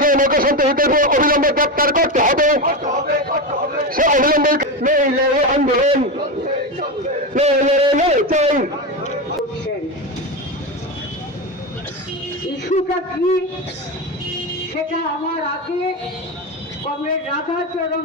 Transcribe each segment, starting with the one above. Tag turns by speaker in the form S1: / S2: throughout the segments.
S1: যে লোকের সন্ত্রাসীদের অবিলম্বে গ্রেপ্তার করতে হবে। সে অবিলম্বে আন্দোলন।
S2: ইস্যুটা কি? সেটা আমার আগে কমরেড রাধাচরণ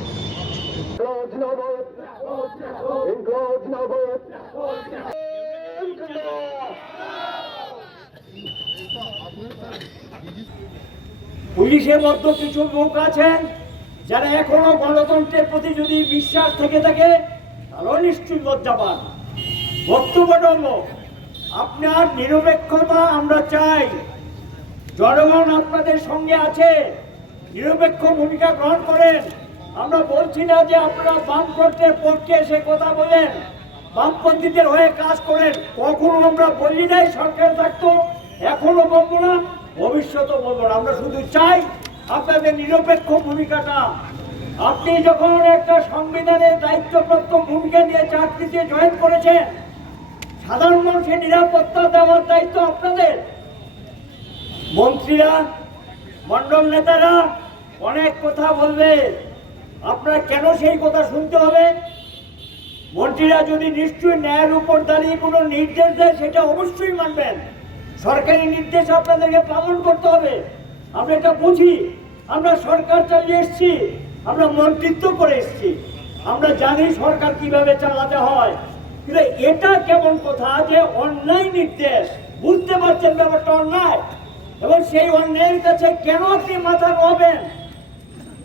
S3: পুলিশের মধ্যে কিছু লোক আছেন যারা এখনও গণতন্ত্রের প্রতি যদি বিশ্বাস থেকে থাকে, তারাও নিশ্চয়ই লজ্জা পান বক্তব্যটা হলো আপনার নিরপেক্ষতা আমরা চাই। জনগণ আপনাদের সঙ্গে আছে, নিরপেক্ষ ভূমিকা গ্রহণ করেন। আমরা বলছি না যে আপনারা বামফ্রন্টের পক্ষে এসে কথা বলেন। বামপন্থীদের হয়ে কাজ করেন। কখনো আমরা বলি নাই সরকার থাকতো, এখনও বলব না ভবিষ্যতে বলব না। আমরা শুধু চাই আপনাদের নিরপেক্ষ ভূমিকাটা। আপনি যখন একটা সংবিধানের দায়িত্বপ্রাপ্ত ভূমিকা নিয়ে চাকরিতে জয়েন করেছেন, সাধারণ মানুষের নিরাপত্তা দেওয়ার দায়িত্ব আপনাদের। মন্ত্রীরা মন্ডল নেতারা অনেক কথা বলবে। আপনারা কেন সেই কথা শুনতে হবে? মন্ত্রীরা যদি নিশ্চয়ই ন্যায়ের উপর দাঁড়িয়ে কোনো নির্দেশ দেয়, সেটা অবশ্যই মানবেন। সরকারি নির্দেশ আপনাদেরকে পালন করতে হবে। আমরা এটা বুঝি। আমরা সরকার চালিয়ে এসেছি। আমরা মন্ত্রিত্ব করে এসেছি। আমরা জানি সরকার কীভাবে চালাতে হয়। কিন্তু এটা কেমন কথা যে অন্যায় নির্দেশ? বুঝতে পারছেন ব্যাপারটা অন্যায়? এবং সেই অন্যায়ের কাছে কেন আপনি মাথা নোয়াবেন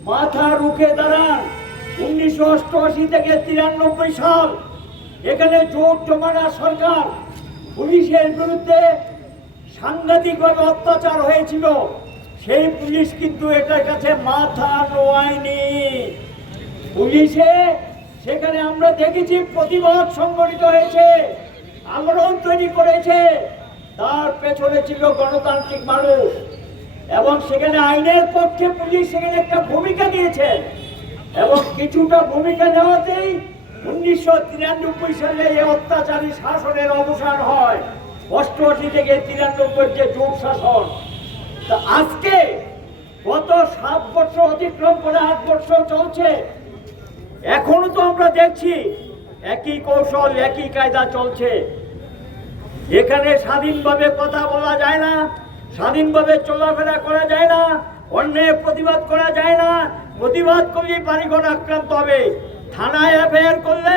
S3: মাথা রুখে দাঁড়ান। উনিশশো অষ্টআশি থেকে তিরানব্বই সাল, এখানে জোট জমানা সরকার পুলিশের বিরুদ্ধে সাংঘাতিকভাবে অত্যাচার হয়েছিল। সেই পুলিশ কিন্তু এটার কাছে মাথা নোয়ায়নি। পুলিশে সেখানে আমরা দেখেছি প্রতিবাদ সংগঠিত হয়েছে আন্দোলন তৈরি করেছে। তার পেছনে ছিল গণতান্ত্রিক মানুষ। এবং সেখানে আইনের পক্ষে পুলিশ সেখানে একটা ভূমিকা নিয়েছে এবং কিছুটা ভূমিকা নেওয়াতেই উনিশশো তিরানব্বই সালে এই অত্যাচারী শাসনের অবসান হয়। অষ্টআশি থেকে তিরানব্বই যে জোট শাসন। তা আজকে গত সাত বছর অতিক্রম করে আট বছর চলছে। এখনও তো আমরা দেখছি একই কৌশল, একই কায়দা চলছে। এখানে স্বাধীনভাবে কথা বলা যায় না। স্বাধীনভাবে চলাফেরা করা যায় না, অন্যায় প্রতিবাদ করা যায় না, প্রতিবাদ করলে বাড়িঘর আক্রান্ত হবে। থানায় এফআইআর করলে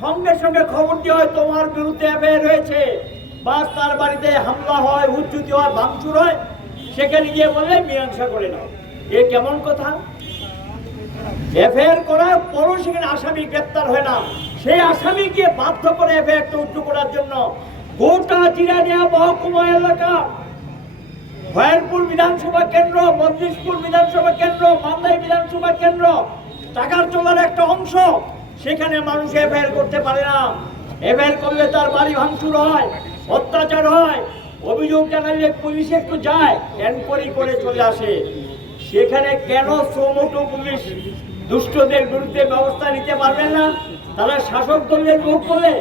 S3: সঙ্গে সঙ্গে খবর দেওয়া হয় তোমার বিরুদ্ধে এফআইআর হয়েছে। বাস তার বাড়িতে হামলা হয় উচ্চুতি হয়, ভাঙচুর হয়, সেখানে গিয়ে বললে মীমাংসা করে নাও। এ কেমন কথা? এফআইআর করার পরও সেখানে আসামি গ্রেপ্তার হয় না। সেই আসামি গিয়ে বাধ্য করে এফআইআরটা উচ্চ করার জন্য গোটা জিরানিয়া মহকুমা এলাকা ভয়ানপুর বিধানসভা কেন্দ্র মন্দিরপুর বিধানসভা কেন্দ্র মান্দাই বিধানসভা কেন্দ্র, টাকার চলার একটা অংশ, সেখানে মানুষ এফআইআর করতে পারে না। এফআইআর করলে তার বাড়ি ভাঙচুর হয়, অত্যাচার হয়, অভিযোগ জানালে পুলিশ একটু যায়, এনকোয়ারি করে চলে আসে। সেখানে কেন শ্রমটো পুলিশ দুষ্টদের বিরুদ্ধে ব্যবস্থা নিতে পারবে না? তারা শাসক দলের লোক বলে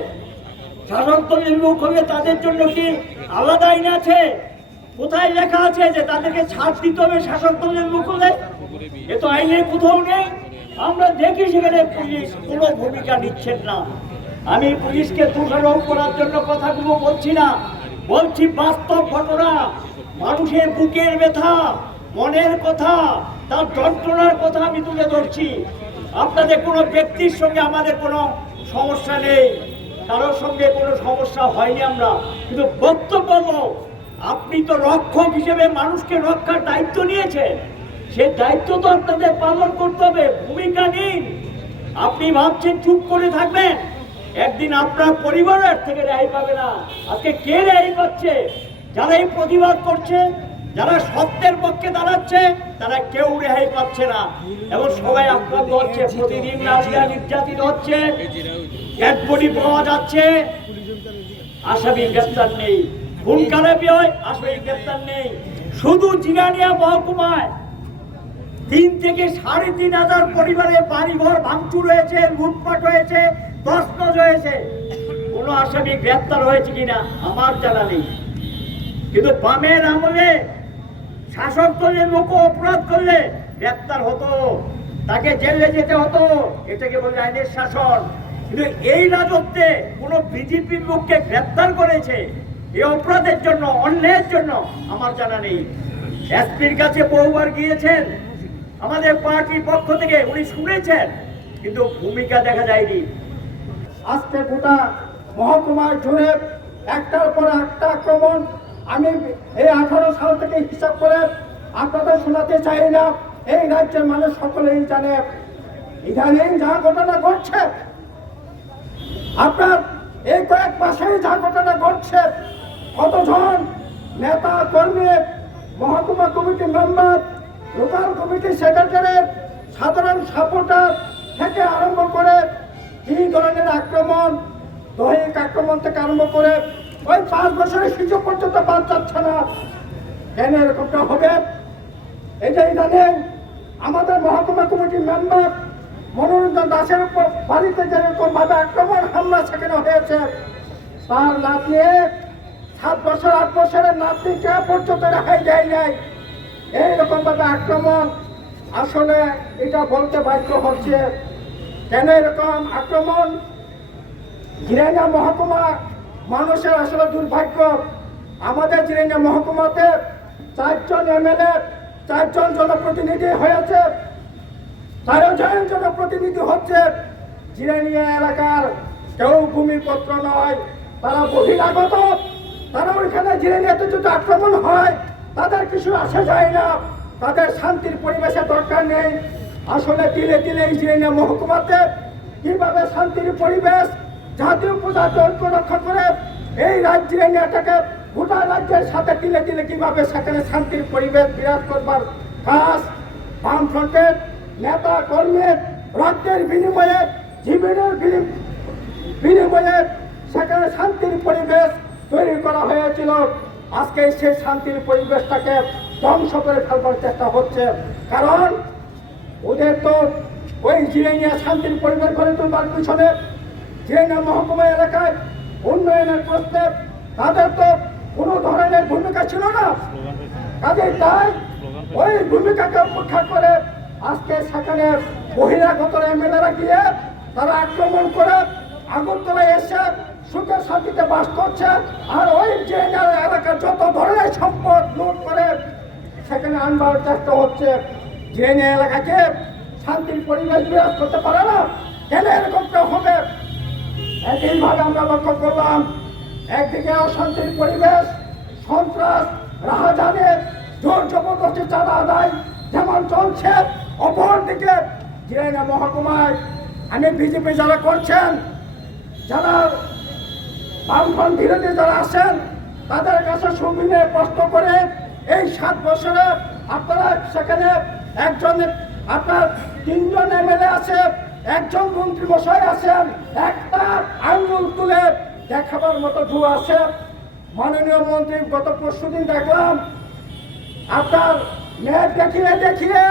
S3: শাসক দলের লোক হলে তাদের জন্য কি আলাদা আইন আছে? কোথায় লেখা আছে যে তাদেরকে ছাড় দিতে হবে শাসক দলের লোক হলে এ তো আইনে কোথাও নেই। আমরা দেখি সেখানে পুলিশ কোনো ভূমিকা নিচ্ছেন না। আমি পুলিশকে দোষারোপ করার জন্য কথাগুলো বলছি না। বলছি বাস্তব ঘটনা। মানুষের বুকের ব্যথা, মনের কথা, তার যন্ত্রণার কথা আমি তুলে ধরছি। আপনাদের কোনো ব্যক্তির সঙ্গে আমাদের কোনো সমস্যা নেই। কারোর সঙ্গে কোনো সমস্যা হয়নি আমরা। কিন্তু বক্তব্য আপনি তো রক্ষক হিসেবে মানুষকে রক্ষার দায়িত্ব নিয়েছেন। সে দায়িত্ব তো আপনাদের পালন করতে হবে। ভূমিকা নিন। আপনি ভাবছেন চুপ করে থাকবেন? একদিন আপনার পরিবারের থেকে রেহাই পাবে না। আজকে কে রেহাই পাচ্ছে? যারা এই প্রতিবাদ করছে, যারা সত্যের পক্ষে দাঁড়াচ্ছে, তারা কেউ রেহাই পাচ্ছে না। এবং সবাই আক্রান্ত হচ্ছে। প্রতিদিন নারীরা নির্যাতিত হচ্ছে। ডেড বডি পাওয়া যাচ্ছে। আসামি গ্রেপ্তার নেই। খুন কালাপি হয় আসামি গ্রেপ্তার নেই। শুধু জিরানিয়া মহকুমায় তিন থেকে সাড়ে তিন হাজার পরিবারে বাড়িঘর ভাঙচুর হয়েছে, লুটপাট হয়েছে তসনস হয়েছে। কোন আসামি গ্রেপ্তার হয়েছে কিনা আমার জানা নেই। কিন্তু বামের আমলে শাসক দলের লোক অপরাধ করলে গ্রেপ্তার হতো, তাকে জেলে যেতে হতো, এটাকে বলে আইনের শাসন। কিন্তু এই রাজত্বে কোন বিজেপির লোককে গ্রেপ্তার করেছে এই অপরাধের জন্য অন্যের জন্য আমার জানা নেই। এসপির কাছে বহুবার গিয়েছেন। আমাদের পার্টির পক্ষ থেকে উনি শুনেছেন, কিন্তু ভূমিকা দেখা যায়নি।
S4: আজকে গোটা মহকুমায় জুড়ে একটার পর একটা আক্রমণ। আমি এই আঠারো সাল থেকে হিসাব করে আপনাদের শোনাতে চাই না। এই রাজ্যের মানুষ সকলেই জানে। ইদানিং যা ঘটনা ঘটছে, আপনার এই কয়েক মাসেই যা ঘটনা ঘটছে কতজন নেতা, কর্মী, মহকুমা committee member, local committee secretary, সাধারণ সাপোর্টার থেকে আরম্ভ করে কি ধরনের আক্রমণ, দৈহিক আক্রমণ থেকে আরম্ভ করে ওই পাঁচ বছরের শিশু পর্যন্ত বাদ যাচ্ছে না। কেন এরকমটা হবে? যে ইদানিং আমাদের মহকুমা কমিটির মেম্বার মনোরঞ্জন দাসের উপর বাড়িতে যেরকম ভাবে আক্রমণ, হামলা সেখানে হয়েছে, তার নাতনি সাত বছর, আট বছরের নাতনিকে পর্যন্ত রেখাই যায় নাই? এইরকম ভাবে আক্রমণ। আসলে এটা বলতে বাধ্য হচ্ছে। কেন এরকম আক্রমণ? জিরাইনা মহকুমা মানুষের আসলে দুর্ভাগ্য। আমাদের জিরাইনা মহকুমাতে চারজন এমএলএ, চারজন জনপ্রতিনিধি হয়েছে। তেরো জন জনপ্রতিনিধি হচ্ছে জিরানিয়া এলাকার কেউ ভূমিপত্র নয়, তারা বহিরাগত। তারা ওইখানে জিরানিয়াতে যদি আক্রমণ হয়, তাদের কিছু আসা যায় না, তাদের শান্তির পরিবেশের দরকার নেই। আসলে তিলে তিলে এই জিরানিয়া মহকুমাতে কীভাবে শান্তির পরিবেশ, জাতীয় প্রজাতি ঐক্য রক্ষা করে এই রাজ্যের নেতাকে গোটা রাজ্যের সাথে তিলে তিলে কীভাবে সেখানে শান্তির পরিবেশ বিরাজ করবার কাজ? বামফ্রন্টের নেতা কর্মীর রক্তের বিনিময়ে, জীবনের বিনিময়ে সেখানে শান্তির পরিবেশ তৈরি করা হয়েছিল। আজকে সেই শান্তির পরিবেশটাকে ধ্বংস করে ফেলবার চেষ্টা হচ্ছে। কারণ ওদের তো ওই জিরেনিয়া শান্তির পরিবেশ গড়ে তুলবার পিছনে জিরেনিয়া মহকুমা এলাকায় উন্নয়নের প্রশ্নে তাদের তো কোনো ধরনের ভূমিকা ছিল না। কাজেই তাই ওই ভূমিকাকে উপেক্ষা করে আজকে সেখানে বহিরাগত এমএলএরা গিয়ে তারা আক্রমণ করে আগরতলায় এসে সুখে শান্তিতে বাস করছে। আর ওই যে এলাকার যত ধরনের সম্পদ লুট করে, সেখানে আনবার চেষ্টা হচ্ছে। যে এলাকাকে শান্তির পরিবেশ বিরাজ করতে পারে না, কেন এরকমটা হবে? একইভাবে আমরা লক্ষ্য করলাম। একদিকে অশান্তির পরিবেশ, সন্ত্রাস, রাহাজানে জোর জবরদস্তি চাঁদা আদায় যেমন চলছে, অপরদিকে জিরাইনা মহকুমায় আমি বিজেপি যারা করছেন, যারা বামফ্রন্ট বিরোধী যারা আছেন, তাদের কাছে সুবিধে প্রশ্ন করে এই সাত বছরে আপনারা সেখানে একজন, আপনার তিনজন এমএলএ আছে, একজন মন্ত্রী মশাই আছেন, একটা আঙ্গুল তুলে দেখাবার মতো জু আছে। মাননীয় মন্ত্রী, গত পরশু দিন দেখলাম, আপনার মেয়ের দেখিয়ে দেখিয়ে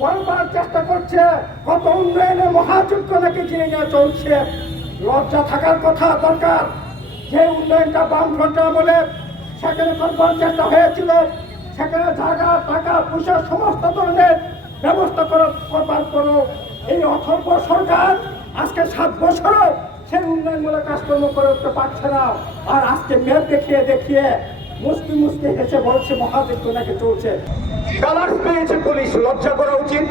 S4: বলবার চেষ্টা করছে, কত উন্নয়নে মহাযুদ্ধ নাকি কিনে নিয়ে চলছে। লজ্জা থাকার কথা দরকার। যে উন্নয়নটা বামফ্রন্ট আমলে সেখানে করবার চেষ্টা হয়েছিল। সেখানে জায়গা, টাকা, পয়সা, সমস্ত ধরনের ব্যবস্থা করবার পরও এই অথর্ব সরকার আজকে সাত বছরও সেই উন্নয়নমূলক কাজকর্ম করে উঠতে পারছে না। আর আজকে মেয়ের দেখিয়ে দেখিয়ে মুসকি মুসকি হেসে বলছে মহাযুদ্ধ নাকি চলছে?
S1: কালার্স পেয়েছে পুলিশ লজ্জা করা উচিত।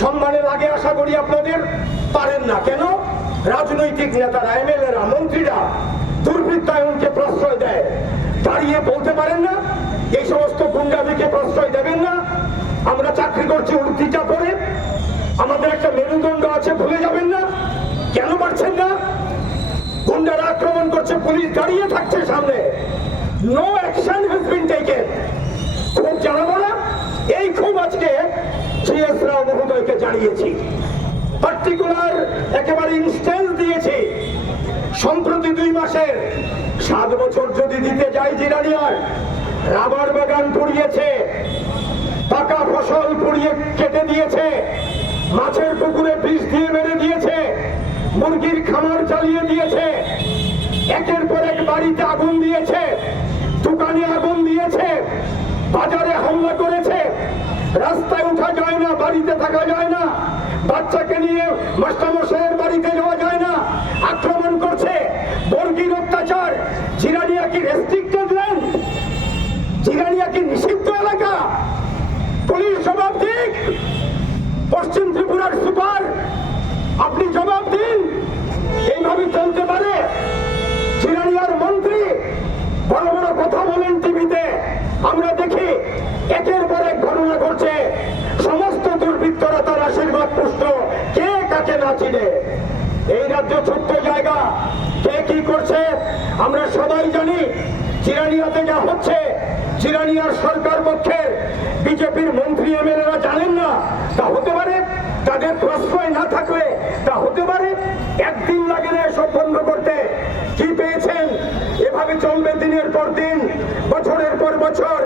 S1: সম্মানে লাগে আশা করি আপনাদের পারেন না। কেন? রাজনৈতিক নেতারা, এমএলএরা, মন্ত্রীরা দুর্বৃত্তায়নকে প্রশ্রয় দেয়। দাঁড়িয়ে বলতে পারেন না, এই সমস্ত গুন্ডামিকে প্রশ্রয় দেবেন না। আমরা চাকরি করছি উর্দি চাপরে আমাদের একটা মেরুদণ্ড আছে, ভুলে যাবেন না। কেন পারছেন না? গুন্ডারা আক্রমণ করছে, পুলিশ দাঁড়িয়ে থাকছে সামনে। No action has been taken খুব জানাব না। এই খুব আজকে জিএস রাও মহোদয়কে জানিয়েছি। পার্টিকুলার একেবারে ইনস্টেন্স দিয়েছি। সম্প্রতি দুই মাসের, সাত বছর যদি দিতে যাই জিরানিয়ার রাবার বাগান পুড়িয়েছে টাকা ফসল পুড়িয়ে মাস্টারমশাইয়ের বাড়িতে যাওয়া যায় না। আক্রমণ করছে বর্গীর অত্যাচার। জিরানিয়া কি রেস্ট্রিক্টেড ল্যান্ড জিরানিয়া কি নিষিদ্ধ এলাকা। পুলিশ জবাব দিক। পশ্চিম ত্রিপুরার সুপার, আপনি জবাব দিন। এইভাবে চলতে পারে। জিরানিয়ার মন্ত্রী, বড় বড় কথা বলেন টিভিতে। আমরা দেখি, একের পর এক ঘটনা ঘটছে। সমস্ত দুর্বৃত্তরা তার আশীর্বাদ পুষ্ট কে কাকে না চিনে এই রাজ্য ছোট্ট জায়গা। কে কি করছে? আমরা সবাই জানি চিরানিয়াতে যা হচ্ছে। চিরানিয়ার সরকার পক্ষের বিজেপির মন্ত্রী জানেন না। তা হতে পারে তাদের প্রশ্রয় না থাকলে, তা হতে পারে একদিন লাগে না এসব বন্ধ করতে। কি পেয়েছেন? এভাবে চলবে দিনের পর দিন, বছরের পর বছর।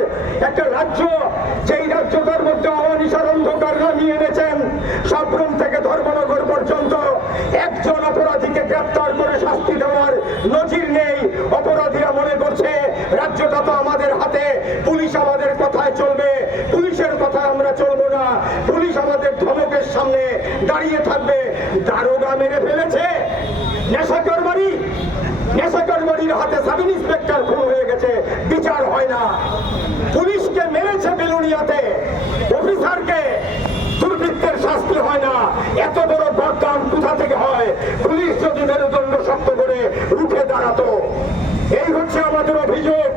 S1: একটা রাজ্য, যেই রাজ্যটার মধ্যে অমানিসার অন্ধকার নামিয়ে এনেছেন, সাবরুম থেকে ধর্মনগর পর্যন্ত একজন অপরাধীকে গ্রেপ্তার করে শাস্তি দেওয়ার নজির নেই। অপরাধীরা মনে করছে, রাজ্যটা তো আমাদের হাতে, পুলিশ আমাদের কথায় চলবে। পুলিশের কথায় আমরা চলবো না। পুলিশ আমাদের ধমকের সামনে দাঁড়িয়ে থাকবে। দারোগা মেরে ফেলেছে। নেশাকর বাড়ির হাতে সাব ইন্সপেক্টর খুন হয়ে গেছে। বিচার হয় না। পুলিশকে মেরেছে বেলুনিয়াতে। অফিসারকে দুর্বৃত্তের শাস্তি হয় না এত বড় বরদান কোথা থেকে হয়? পুলিশ যদি মেরুদণ্ড শক্ত করে রুখে দাঁড়াতো। এই হচ্ছে আমাদের অভিযোগ।